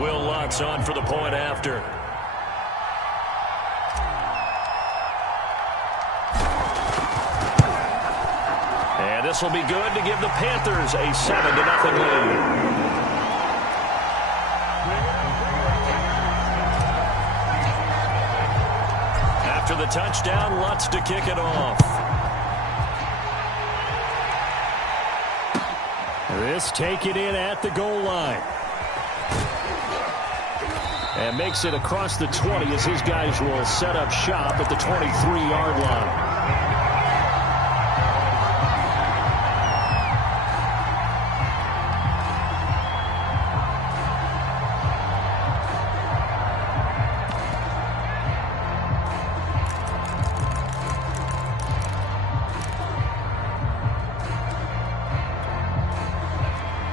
Will Lutz on for the point after. And this will be good to give the Panthers a 7-0 lead. After the touchdown, Lutz to kick it off. This taken in at the goal line. And makes it across the 20 as his guys will set up shop at the 23-yard line.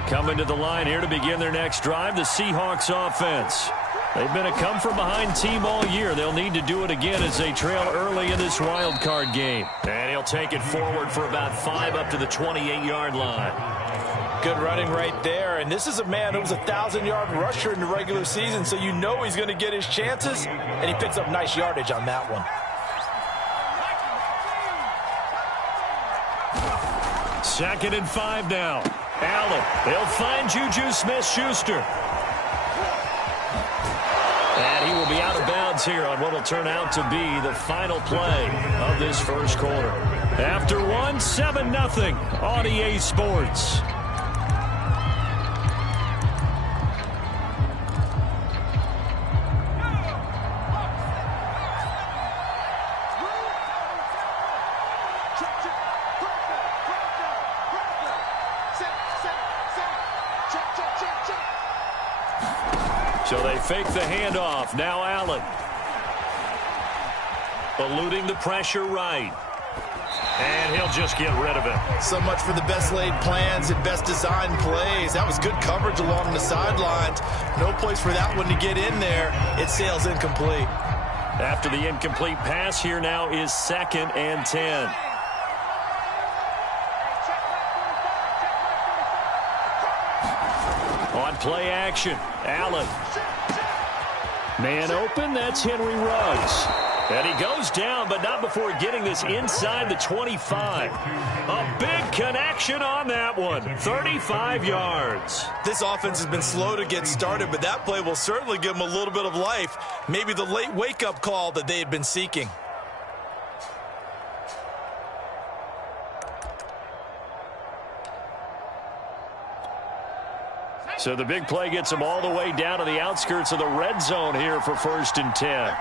Coming to the line here to begin their next drive, the Seahawks offense. They've been a come-from-behind team all year. They'll need to do it again as they trail early in this wild card game. And he'll take it forward for about 5 up to the 28-yard line. Good running right there. And this is a man who was a 1,000-yard rusher in the regular season, so you know he's going to get his chances. And he picks up nice yardage on that one. 2nd and 5 now. Allen, they'll find Juju Smith-Schuster. And he will be out of bounds here on what will turn out to be the final play of this first quarter. After one, 7-0 on EA Sports. So they fake the handoff. Now Allen. Eluding the pressure right. And he'll just get rid of it. So much for the best laid plans and best designed plays. That was good coverage along the sidelines. No place for that one to get in there. It sails incomplete. After the incomplete pass, here now is 2nd and 10. On play action, Allen. Man open, that's Henry Ruggs. And he goes down, but not before getting this inside the 25. A big connection on that one. 35 yards. This offense has been slow to get started, but that play will certainly give them a little bit of life. Maybe the late wake-up call that they had been seeking. So the big play gets them all the way down to the outskirts of the red zone here for 1st and 10.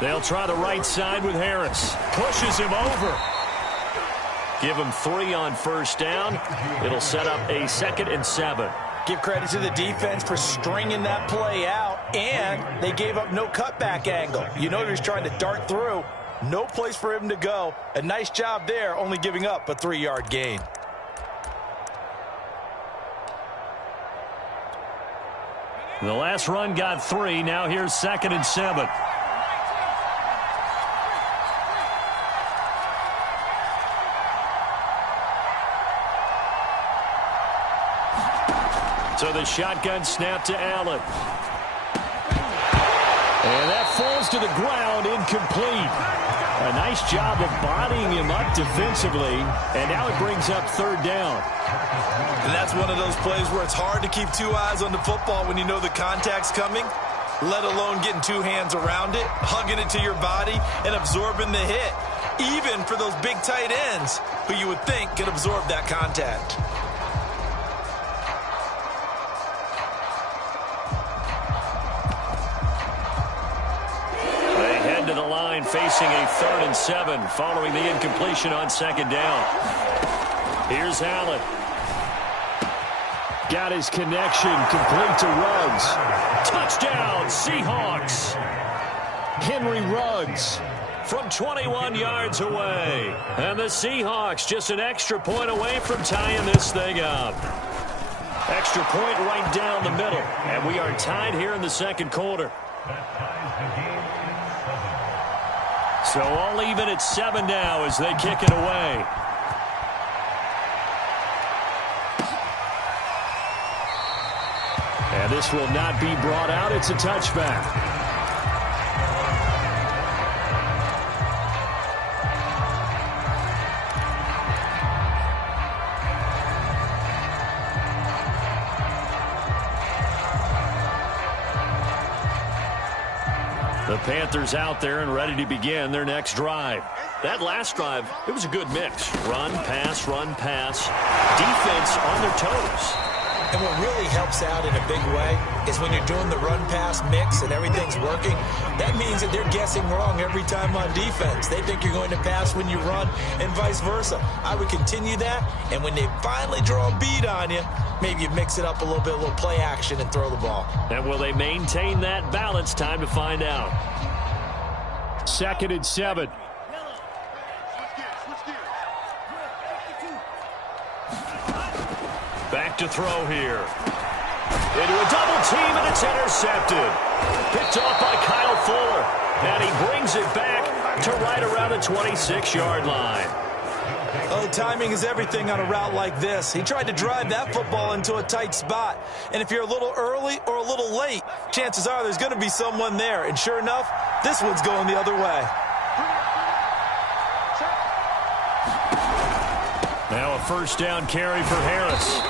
They'll try the right side with Harris. Pushes him over. Give him 3 on 1st down. It'll set up a 2nd and 7. Give credit to the defense for stringing that play out, and they gave up no cutback angle. You know he was trying to dart through. No place for him to go. A nice job there, only giving up a 3-yard gain. The last run got 3. Now here's 2nd and 7. So the shotgun snap to Allen. And that falls to the ground, incomplete. A nice job of bodying him up defensively. And now it brings up 3rd down. And that's one of those plays where it's hard to keep 2 eyes on the football when you know the contact's coming, let alone getting 2 hands around it, hugging it to your body, and absorbing the hit. Even for those big tight ends who you would think could absorb that contact. They head to the line facing a 3rd and 7 following the incompletion on 2nd down. Here's Allen. Got his connection complete to Ruggs. Touchdown, Seahawks. Henry Ruggs from 21 yards away. And the Seahawks just an extra point away from tying this thing up. Extra point right down the middle. And we are tied here in the 2nd quarter. So all even at 7 now as they kick it away. And this will not be brought out. It's a touchback. The Panthers out there and ready to begin their next drive. That last drive, it was a good mix. Run, pass, run, pass. Defense on their toes. And what really helps out in a big way is when you're doing the run-pass mix and everything's working, that means that they're guessing wrong every time on defense. They think you're going to pass when you run and vice versa. I would continue that, and when they finally draw a beat on you, maybe you mix it up a little bit, a little play action, and throw the ball. And will they maintain that balance? Time to find out. 2nd and 7. Back to throw here. Into a double team, and it's intercepted. Picked off by Kyle Fuller. And he brings it back to right around the 26-yard line. Oh, timing is everything on a route like this. He tried to drive that football into a tight spot. And if you're a little early or a little late, chances are there's going to be someone there. And sure enough, this one's going the other way. Now a first down carry for Harris.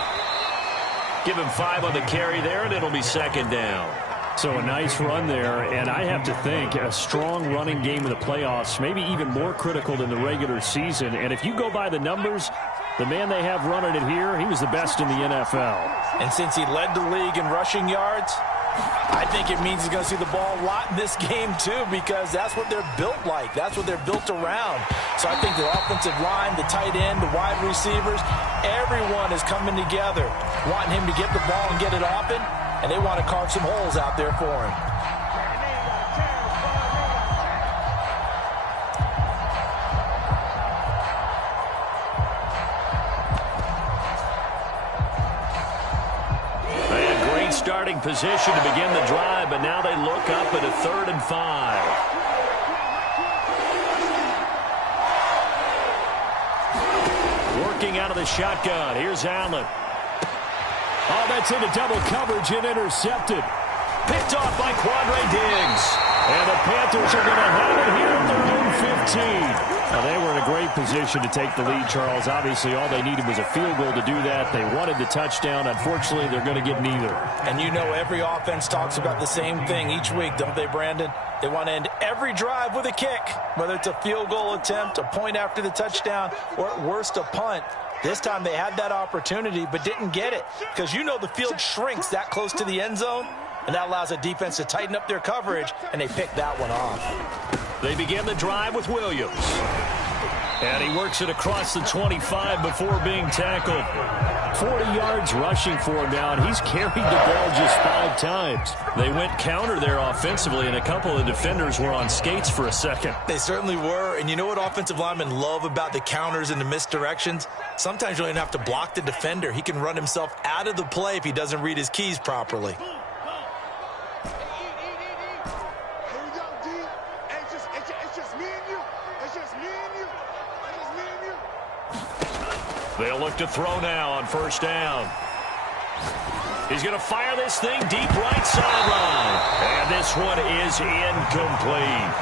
Give him 5 on the carry there, and it'll be 2nd down. So a nice run there, and I have to think a strong running game in the playoffs, maybe even more critical than the regular season. And if you go by the numbers, the man they have running it here, he was the best in the NFL. And since he led the league in rushing yards, I think it means he's going to see the ball a lot in this game, too, because that's what they're built like. That's what they're built around. So I think the offensive line, the tight end, the wide receivers, everyone is coming together, wanting him to get the ball and get it often, and they want to carve some holes out there for him. Starting position to begin the drive, but now they look up at a 3rd and 5. Working out of the shotgun. Here's Allen. Oh, that's into double coverage and intercepted. Picked off by Quandre Diggs. And the Panthers are going to have it here at their own 15. Now, they were in a great position to take the lead, Charles. Obviously, all they needed was a field goal to do that. They wanted the touchdown. Unfortunately, they're going to get neither. And you know every offense talks about the same thing each week, don't they, Brandon? They want to end every drive with a kick, whether it's a field goal attempt, a point after the touchdown, or at worst, a punt. This time they had that opportunity but didn't get it because you know the field shrinks that close to the end zone, and that allows a defense to tighten up their coverage, and they picked that one off. They begin the drive with Williams. And he works it across the 25 before being tackled. 40 yards rushing for him now, and he's carried the ball just 5 times. They went counter there offensively, and a couple of defenders were on skates for a second. They certainly were, and you know what offensive linemen love about the counters and the misdirections? Sometimes you don't even have to block the defender. He can run himself out of the play if he doesn't read his keys properly. They'll look to throw now on 1st down. He's going to fire this thing deep right sideline. And this one is incomplete.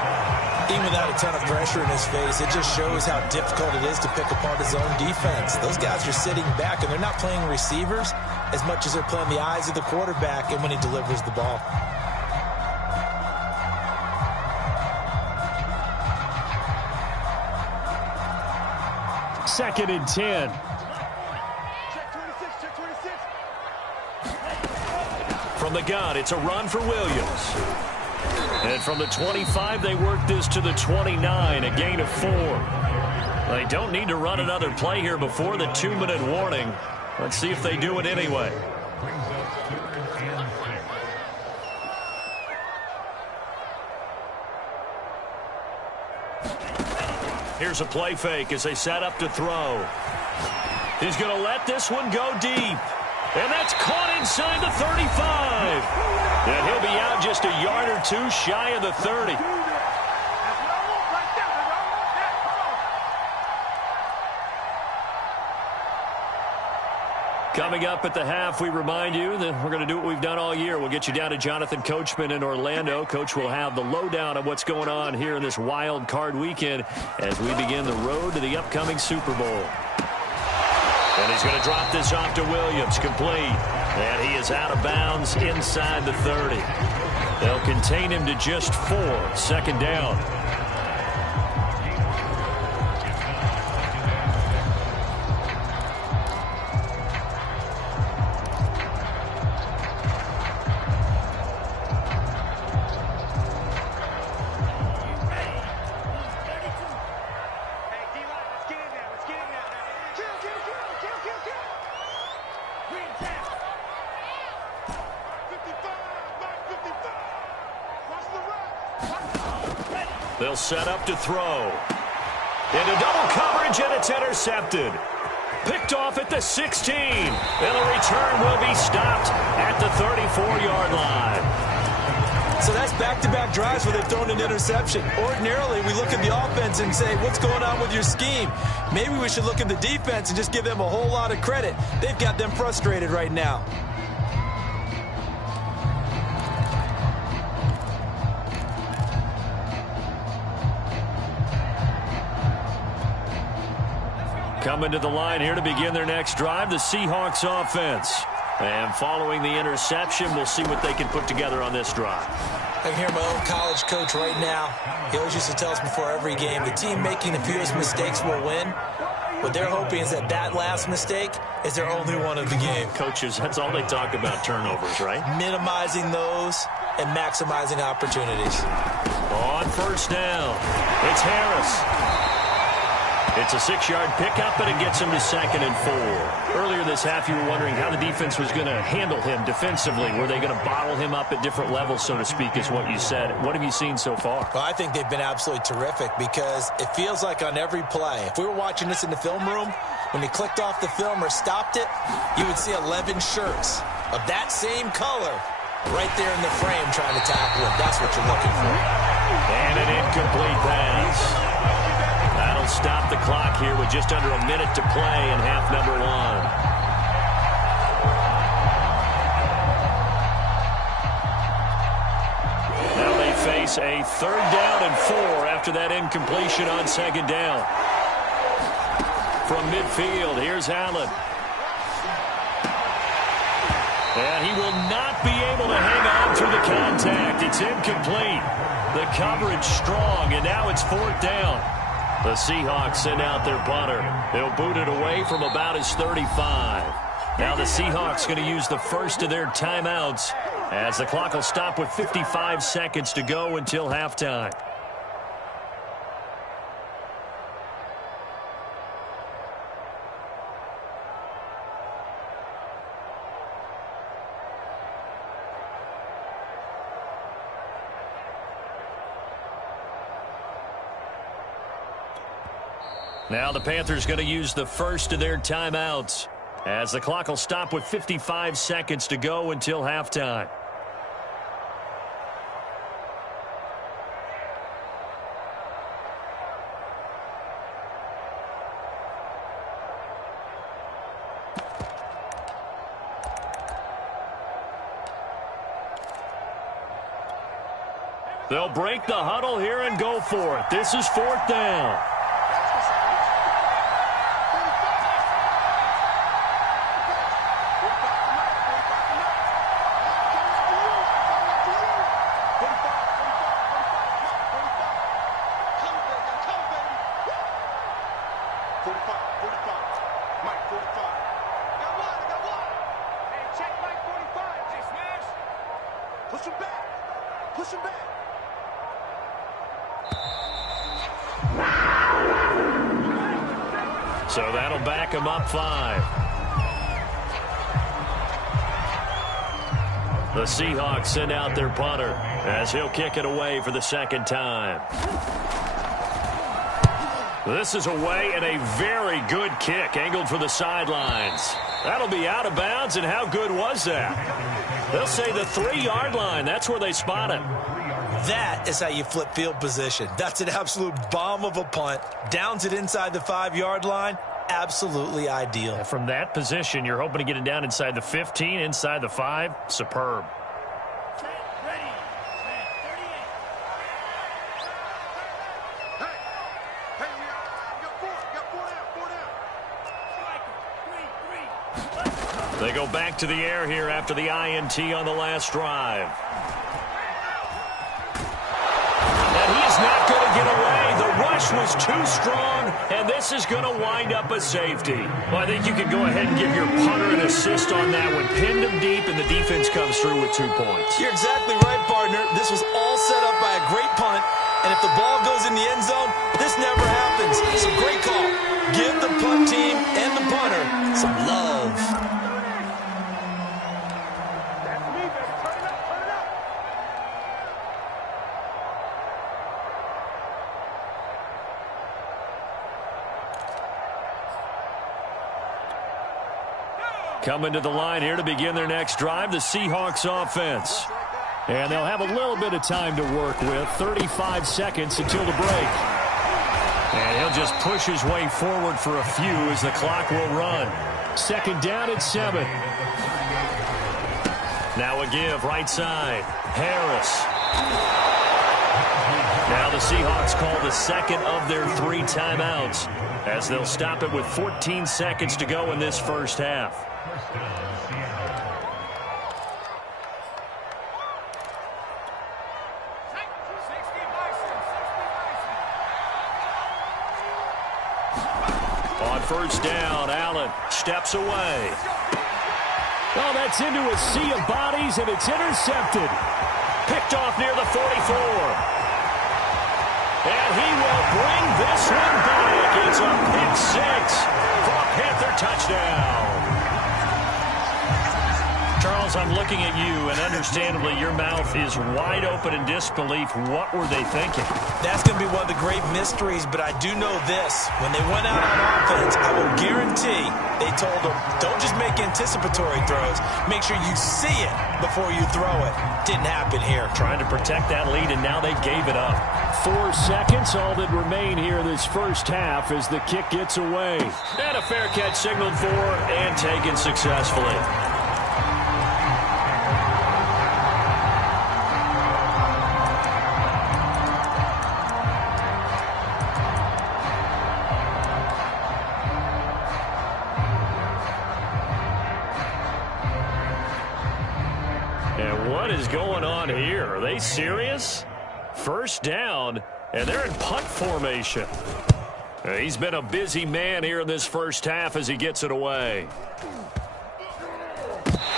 Even without a ton of pressure in his face, it just shows how difficult it is to pick apart his own defense. Those guys are sitting back, and they're not playing receivers as much as they're playing the eyes of the quarterback and when he delivers the ball. Second and 10. From the gun, it's a run for Williams. And from the 25, they work this to the 29, a gain of 4. They don't need to run another play here before the 2-minute warning. Let's see if they do it anyway. Here's a play fake as they set up to throw. He's going to let this one go deep. And that's caught inside the 35. And he'll be out just a yard or 2 shy of the 30. Coming up at the half, we remind you that we're going to do what we've done all year. We'll get you down to Jonathan Coachman in Orlando. Coach will have the lowdown of what's going on here in this wild card weekend as we begin the road to the upcoming Super Bowl. And he's going to drop this off to Williams, complete. And he is out of bounds inside the 30. They'll contain him to just 4, 2nd down. They'll set up to throw. Into double coverage, and it's intercepted. Picked off at the 16. And the return will be stopped at the 34-yard line. So that's back-to-back drives where they've thrown an interception. Ordinarily, we look at the offense and say, what's going on with your scheme? Maybe we should look at the defense and just give them a whole lot of credit. They've got them frustrated right now. Coming to the line here to begin their next drive, the Seahawks offense. And following the interception, we'll see what they can put together on this drive. I can hear my own college coach right now. He always used to tell us before every game, the team making the fewest mistakes will win. What they're hoping is that that last mistake is their only one of the game. Coaches, that's all they talk about, turnovers, right? Minimizing those and maximizing opportunities. On 1st down, it's Harris. It's a 6-yard pickup, and it gets him to 2nd and 4. Earlier this half, you were wondering how the defense was going to handle him defensively. Were they going to bottle him up at different levels, so to speak, is what you said. What have you seen so far? Well, I think they've been absolutely terrific because it feels like on every play, if we were watching this in the film room, when he clicked off the film or stopped it, you would see 11 shirts of that same color right there in the frame trying to tackle him. That's what you're looking for. And an incomplete pass. That'll stop the clock here with just under a minute to play in half number 1. Now they face a 3rd down and 4 after that incompletion on 2nd down. From midfield, here's Allen. And he will not be able to hang on through the contact. It's incomplete. The coverage strong, and now it's 4th down. The Seahawks send out their punter. They'll boot it away from about his 35. Now the Seahawks going to use the first of their timeouts as the clock will stop with 55 seconds to go until halftime. Now the Panthers going to use the first of their timeouts as the clock will stop with 55 seconds to go until halftime. They'll break the huddle here and go for it. This is 4th down. So that'll back him up 5. The Seahawks send out their punter as he'll kick it away for the 2nd time. This is away and a very good kick angled for the sidelines. That'll be out of bounds, and how good was that? They'll say the 3-yard line. That's where they spot it. That is how you flip field position. That's an absolute bomb of a punt. Downs it inside the 5-yard line. absolutely ideal. And from that position, you're hoping to get it down inside the 15, inside the 5. Superb. They go back to the air here after the INT on the last drive. And he is not going to get away. The rush was too strong, and this is going to wind up a safety. Well, I think you can go ahead and give your punter an assist on that one. Pinned him deep, and the defense comes through with 2 points. You're exactly right, partner. This was all set up by a great punt, and if the ball goes in the end zone, this never happens. So great call. Give the punt team and the punter some love. Coming to the line here to begin their next drive, the Seahawks offense. And they'll have a little bit of time to work with, 35 seconds until the break. And he'll just push his way forward for a few as the clock will run. 2nd down and 7. Now a give, right side. Harris. Now the Seahawks call the second of their 3 timeouts as they'll stop it with 14 seconds to go in this first half. On first down, Allen steps away. Oh, that's into a sea of bodies, and it's intercepted. Picked off near the 44. And he will bring this one back. It's a pick 6 for a Panther touchdown. Charles, I'm looking at you, and understandably, your mouth is wide open in disbelief. What were they thinking? That's going to be one of the great mysteries, but I do know this. When they went out on offense, I will guarantee they told them, don't just make anticipatory throws. Make sure you see it before you throw it. Didn't happen here. Trying to protect that lead, and now they gave it up. 4 seconds, all that remain here this first half as the kick gets away. And a fair catch signaled for and taken successfully. And what is going on here? Are they serious? First down, and they're in punt formation. He's been a busy man here in this first half as he gets it away.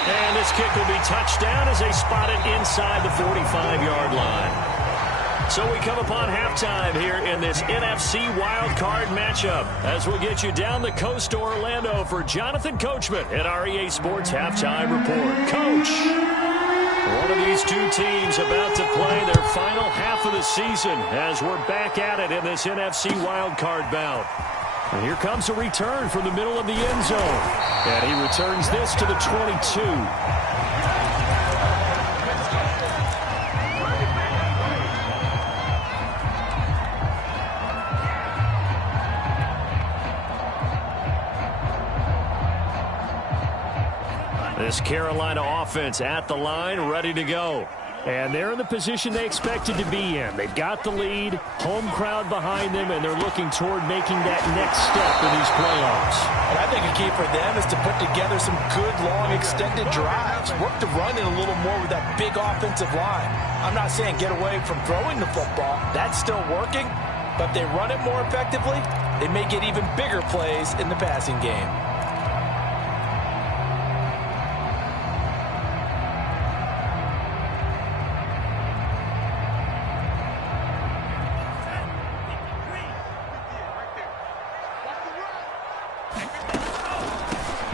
And this kick will be touchdown as they spot it inside the 45-yard line. So we come upon halftime here in this NFC wildcard matchup as we'll get you down the coast to Orlando for Jonathan Coachman at our EA Sports Halftime Report. Coach, one of these 2 teams about to play their final half of the season as we're back at it in this NFC wildcard bout. And here comes a return from the middle of the end zone. And he returns this to the 22. This Carolina offense at the line, ready to go. And they're in the position they expected to be in. They've got the lead, home crowd behind them, and they're looking toward making that next step in these playoffs. And I think a key for them is to put together some good, long, extended drives. Work to run it a little more with that big offensive line. I'm not saying get away from throwing the football. That's still working. But if they run it more effectively, they may get even bigger plays in the passing game.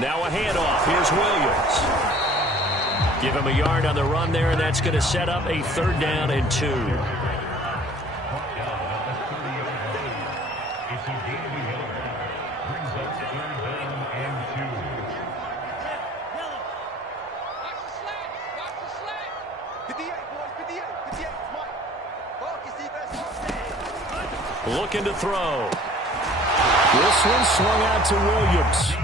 Now a handoff. Here's Williams. Give him a yard on the run there, and that's going to set up a 3rd down and 2. Looking to throw. This one swung out to Williams.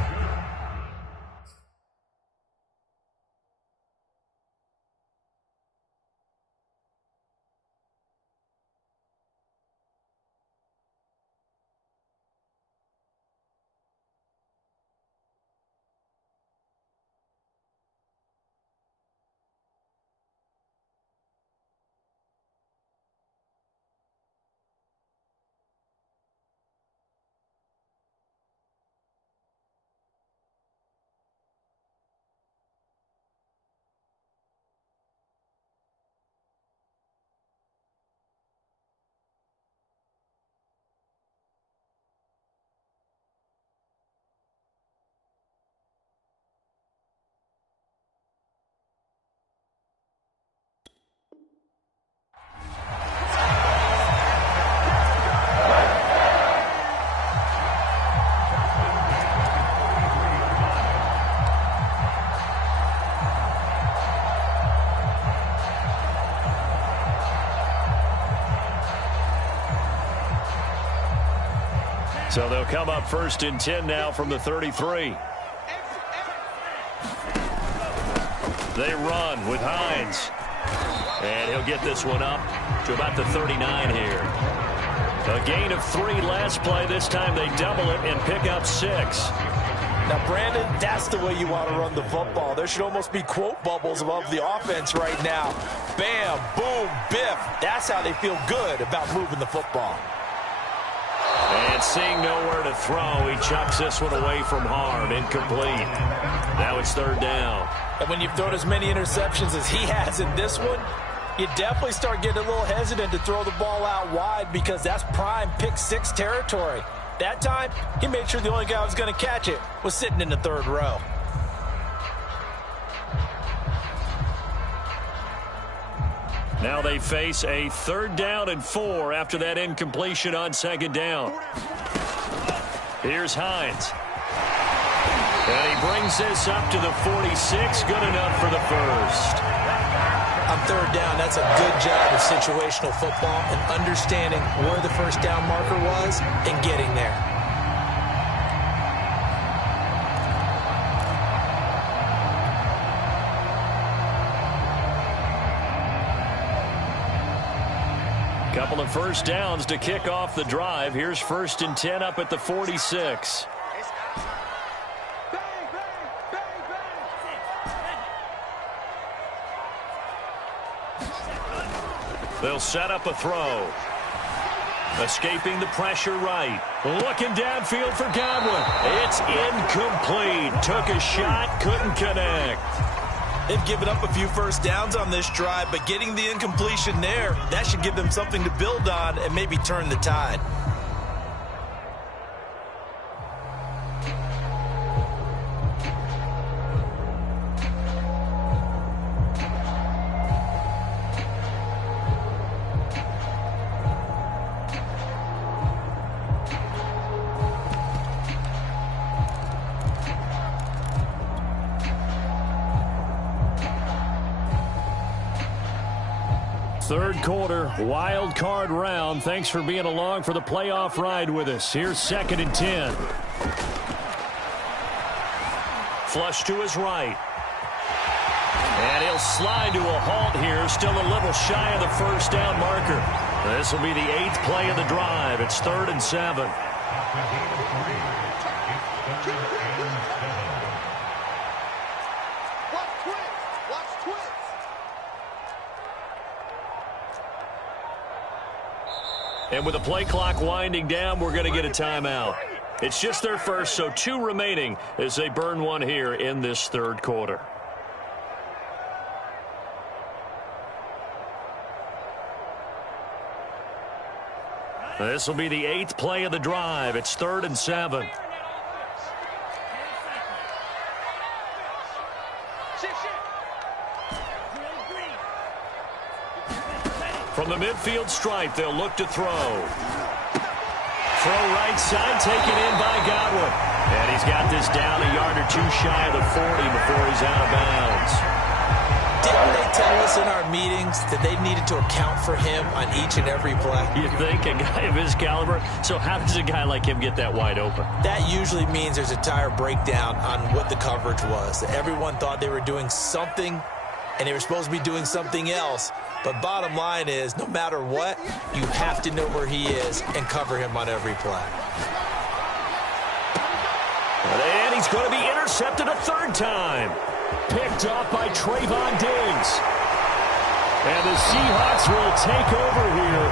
So they'll come up 1st and 10 now from the 33. They run with Hines. And he'll get this one up to about the 39 here. A gain of 3 last play. This time they double it and pick up 6. Now, Brandon, that's the way you want to run the football. There should almost be quote bubbles above the offense right now. Bam, boom, biff. That's how they feel good about moving the football. And seeing nowhere to throw, he chucks this one away from harm. Incomplete. Now it's 3rd down. And when you've thrown as many interceptions as he has in this one, you definitely start getting a little hesitant to throw the ball out wide because that's prime pick 6 territory. That time, he made sure the only guy who was going to catch it was sitting in the 3rd row. Now they face a 3rd down and 4 after that incompletion on 2nd down. Here's Hines. And he brings this up to the 46. Good enough for the 1st. On 3rd down, that's a good job of situational football and understanding where the 1st down marker was and getting there. Couple of 1st downs to kick off the drive. Here's 1st and 10 up at the 46. They'll set up a throw. Escaping the pressure right. Looking downfield for Godwin. It's incomplete. Took a shot, couldn't connect. They've given up a few 1st downs on this drive, but getting the incompletion there, that should give them something to build on and maybe turn the tide. Third quarter, wild card round. Thanks for being along for the playoff ride with us. Here's 2nd and 10. Flush to his right. And he'll slide to a halt here. Still a little shy of the 1st down marker. This will be the 8th play of the drive. It's 3rd and 7. And with the play clock winding down, we're going to get a timeout. It's just their first, so 2 remaining as they burn one here in this 3rd quarter. This will be the 8th play of the drive. It's 3rd and 7. From the midfield stripe, they'll look to throw. Throw right side, taken in by Godwin. And he's got this down a yard or 2 shy of the 40 before he's out of bounds. Didn't they tell us in our meetings that they needed to account for him on each and every play? You think? A guy of his caliber? So how does a guy like him get that wide open? That usually means there's a tire breakdown on what the coverage was. Everyone thought they were doing something, and they were supposed to be doing something else. But bottom line is, no matter what, you have to know where he is and cover him on every play. And he's going to be intercepted a third time. Picked off by Trayvon Diggs. And the Seahawks will take over here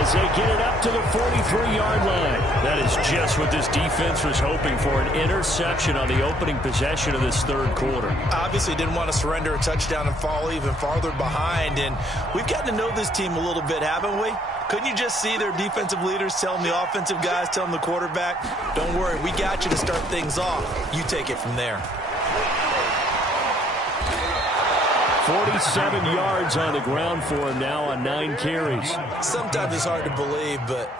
as they get it up to the 43-yard line. That is just what this defense was hoping for, an interception on the opening possession of this third quarter. Obviously didn't want to surrender a touchdown and fall even farther behind. And we've gotten to know this team a little bit, haven't we? Couldn't you just see their defensive leaders telling the offensive guys, telling the quarterback, don't worry, we got you to start things off. You take it from there. 47 yards on the ground for him now on 9 carries. Sometimes it's hard to believe, but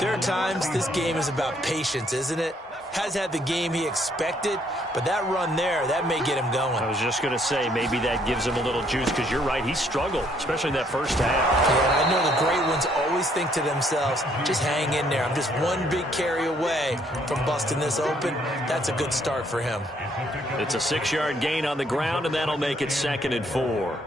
there are times this game is about patience, isn't it? Has had the game he expected, but that run there, that may get him going. I was just going to say, maybe that gives him a little juice, because you're right, he struggled, especially in that first half. Yeah, and I know the great ones always think to themselves, just hang in there. I'm just one big carry away from busting this open. That's a good start for him. It's a 6-yard gain on the ground, and that'll make it 2nd and 4.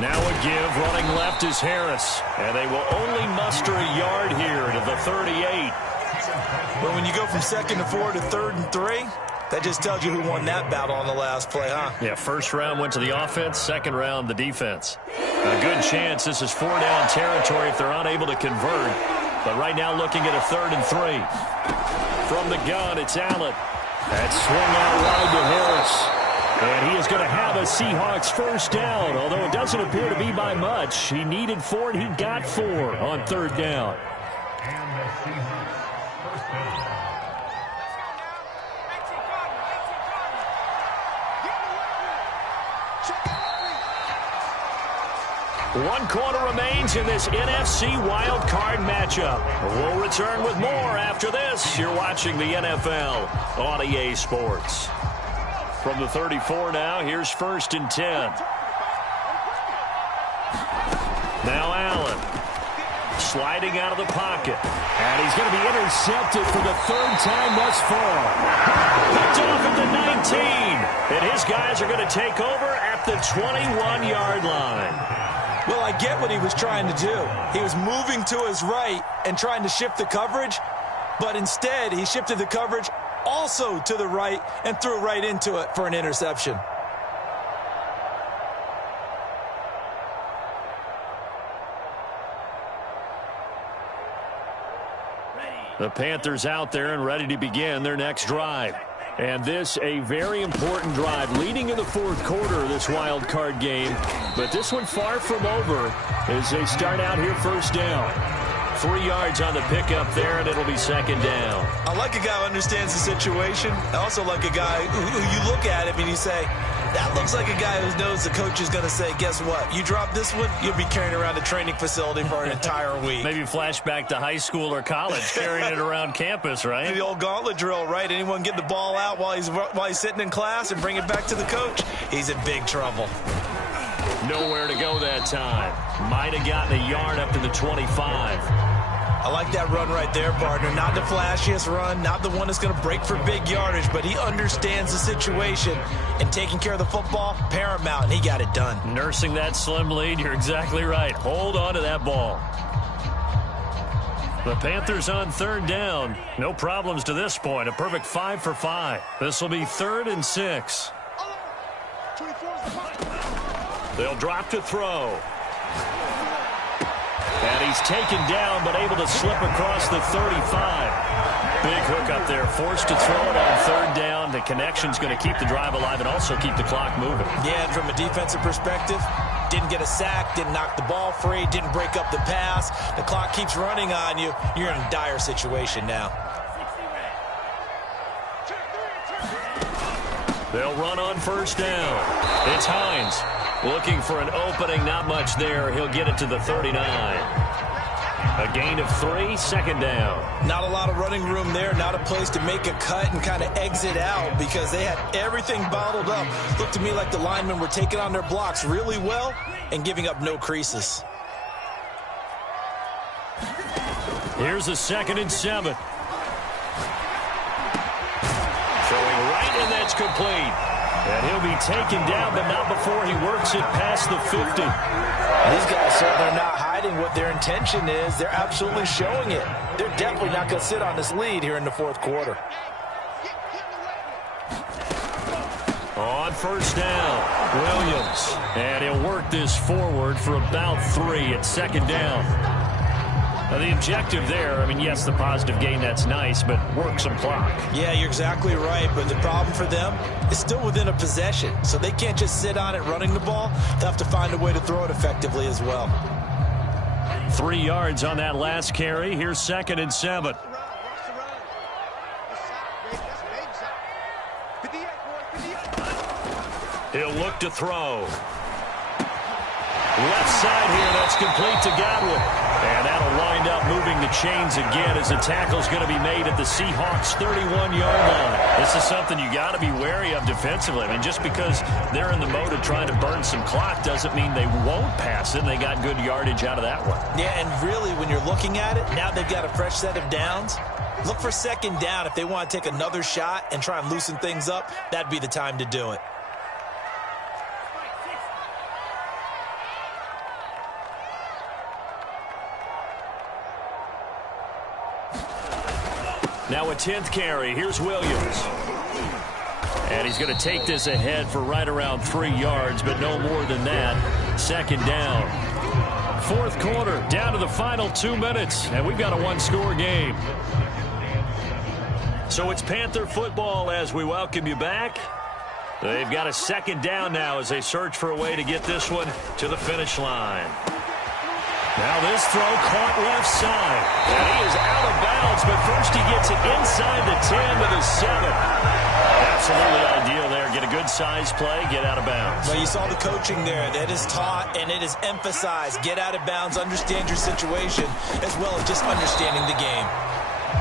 Now a give, running left is Harris. And they will only muster a yard here to the 38. Well, when you go from 2nd and 4 to 3rd and 3, that just tells you who won that battle on the last play, huh? Yeah, first round went to the offense, second round the defense. A good chance this is 4-down territory if they're unable to convert. But right now looking at a 3rd and 3. From the gun, it's Allen. That's swung out wide to Harris. And he is going to have a Seahawks first down, although it doesn't appear to be by much. He needed 4, and he got 4 on 3rd down. One quarter remains in this NFC Wild Card matchup. We'll return with more after this. You're watching the NFL on EA Sports. From the 34 now, here's 1st and 10. Now Allen. Sliding out of the pocket. And he's going to be intercepted for the 3rd time thus far. Picked off at the 19. And his guys are going to take over at the 21-yard line. Well, I get what he was trying to do. He was moving to his right and trying to shift the coverage, but instead he shifted the coverage also to the right and threw right into it for an interception. The Panthers out there and ready to begin their next drive. And this a very important drive leading in the 4th quarter of this wild card game. But this one far from over as they start out here first down. 3 yards on the pickup there, and it'll be 2nd down. I like a guy who understands the situation. I also like a guy who you look at him and you say, that looks like a guy who knows the coach is going to say, guess what? You drop this one, you'll be carrying around a training facility for an entire week. Maybe flashback to high school or college, carrying it around campus, right? The old gauntlet drill, right? Anyone get the ball out while he's sitting in class and bring it back to the coach? He's in big trouble. Nowhere to go that time. Might have gotten a yard up to the 25. I like that run right there, partner. Not the flashiest run, not the one that's going to break for big yardage, but he understands the situation, and taking care of the football, paramount, and he got it done. Nursing that slim lead, you're exactly right. Hold on to that ball. The Panthers on 3rd down. No problems to this point. A perfect 5 for 5. This will be 3rd and 6. They'll drop to throw. And he's taken down, but able to slip across the 35. Big hook up there, forced to throw it on 3rd down. The connection's going to keep the drive alive and also keep the clock moving. Yeah, and from a defensive perspective, didn't get a sack, didn't knock the ball free, didn't break up the pass. The clock keeps running on you. You're in a dire situation now. They'll run on 1st down. It's Hines. Looking for an opening, not much there. He'll get it to the 39. A gain of 3, second down. Not a lot of running room there, not a place to make a cut and kind of exit out because they had everything bottled up. Looked to me like the linemen were taking on their blocks really well and giving up no creases. Here's a 2nd and 7. Throwing right, and that's complete. And he'll be taken down, but not before he works it past the 50. These guys certainly are not hiding what their intention is. They're absolutely showing it. They're definitely not going to sit on this lead here in the fourth quarter. On first down, Williams. And he'll work this forward for about 3 at 2nd down. Now the objective there, I mean, yes, the positive gain, that's nice, but work some clock. Yeah, you're exactly right, but the problem for them is still within a possession, so they can't just sit on it running the ball. They'll have to find a way to throw it effectively as well. 3 yards on that last carry. Here's 2nd and 7. He'll look to throw. Left side here, that's complete to Godwin. And that'll wind up moving the chains again as the tackle's going to be made at the Seahawks' 31-yard line. This is something you got to be wary of defensively. I mean, just because they're in the mode of trying to burn some clock doesn't mean they won't pass it, and they got good yardage out of that one. Yeah, and really, when you're looking at it, now they've got a fresh set of downs. Look for 2nd down. If they want to take another shot and try and loosen things up, that'd be the time to do it. Now a 10th carry. Here's Williams. And he's going to take this ahead for right around 3 yards, but no more than that. 2nd down. 4th quarter, down to the final 2 minutes, and we've got a 1-score game. So it's Panther football as we welcome you back. They've got a 2nd down now as they search for a way to get this one to the finish line. Now this throw caught left side. And he is out of bounds, but first he gets it inside the 10 to the 7. Absolutely ideal there. Get a good size play, get out of bounds. Well, you saw the coaching there. That is taught and it is emphasized. Get out of bounds, understand your situation, as well as just understanding the game.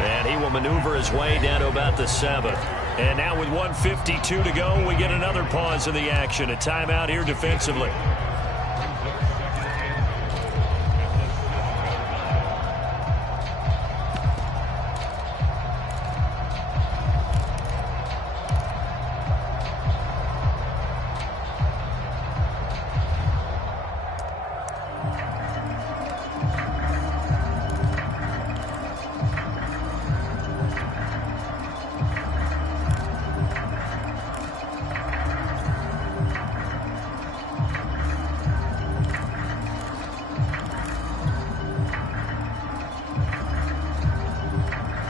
And he will maneuver his way down to about the 7. And now with 1:52 to go, we get another pause in the action. A timeout here defensively.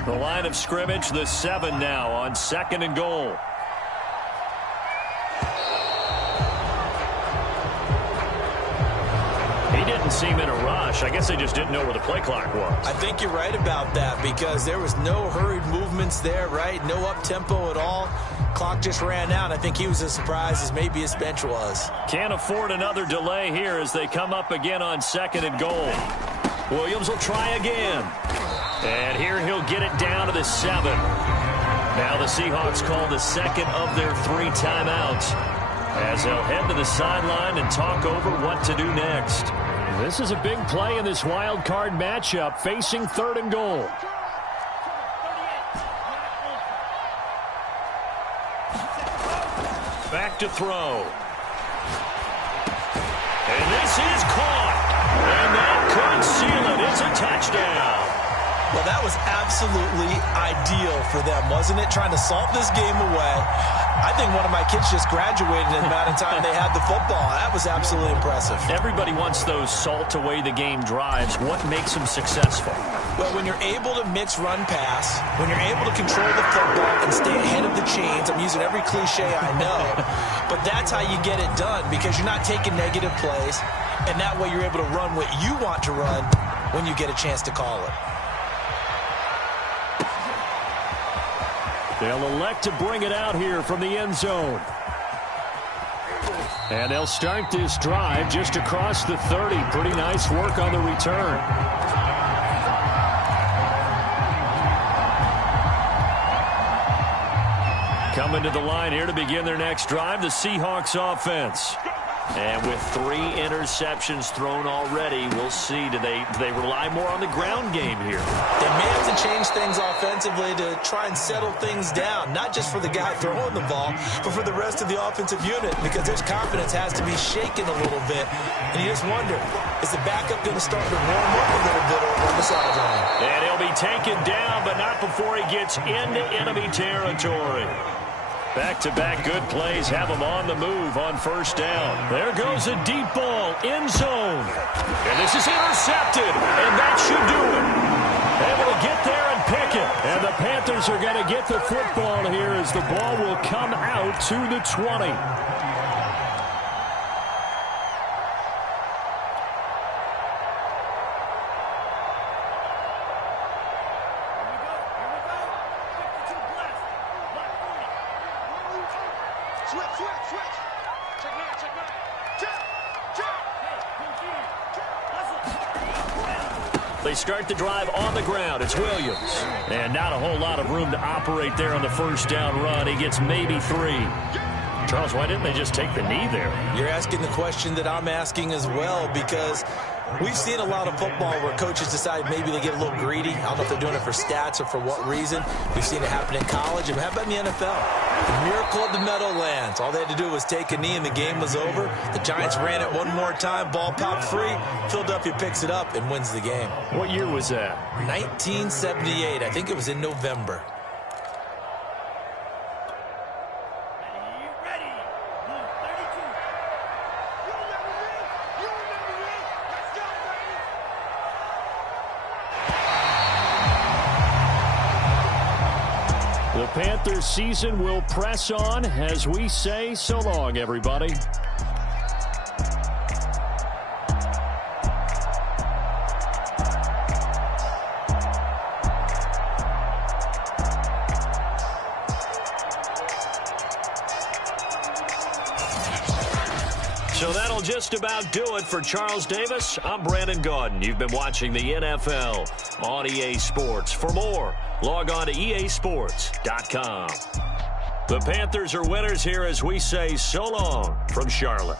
The line of scrimmage, the 7 now on 2nd and goal. He didn't seem in a rush. I guess they just didn't know where the play clock was. I think you're right about that because there was no hurried movements there, right? No up-tempo at all. Clock just ran out. I think he was as surprised as maybe his bench was. Can't afford another delay here as they come up again on 2nd and goal. Williams will try again. And here he'll get it down to the 7. Now the Seahawks call the 2nd of their 3 timeouts as they'll head to the sideline and talk over what to do next. This is a big play in this wild card matchup facing 3rd and goal. Back to throw. And this is caught. And that could seal it. It's a touchdown. Well, that was absolutely ideal for them, wasn't it? Trying to salt this game away. I think one of my kids just graduated in the amount of time they had the football. That was absolutely impressive. Everybody wants those salt away the game drives. What makes them successful? Well, when you're able to mix run pass, when you're able to control the football and stay ahead of the chains, I'm using every cliche I know, but that's how you get it done because you're not taking negative plays, and that way you're able to run what you want to run when you get a chance to call it. They'll elect to bring it out here from the end zone. And they'll start this drive just across the 30. Pretty nice work on the return. Coming to the line here to begin their next drive, the Seahawks offense. And with 3 interceptions thrown already, we'll see. Do they rely more on the ground game here? They may have to change things offensively to try and settle things down, not just for the guy throwing the ball, but for the rest of the offensive unit, because their confidence has to be shaken a little bit. And you just wonder, is the backup going to start to warm up a little bit over on the sideline? And he'll be taken down, but not before he gets into enemy territory. Back-to-back good plays have him on the move on first down. There goes a deep ball, end zone. And this is intercepted, and that should do it. Able to get there and pick it. And the Panthers are going to get the football here as the ball will come out to the 20. They start the drive on the ground. It's Williams. And not a whole lot of room to operate there on the first down run. He gets maybe 3. Charles, why didn't they just take the knee there? You're asking the question that I'm asking as well, because we've seen a lot of football where coaches decide maybe they get a little greedy. I don't know if they're doing it for stats or for what reason. We've seen it happen in college. And how about in the NFL? The miracle of the Meadowlands. All they had to do was take a knee and the game was over. The Giants ran it one more time. Ball popped free. Philadelphia picks it up and wins the game. What year was that? 1978. I think it was in November. The Panthers season will press on as we say so long, everybody. So that'll just about do it for Charles Davis. I'm Brandon Gaudin. You've been watching the NFL on EA Sports. For more, log on to easports.com. The Panthers are winners here as we say so long from Charlotte.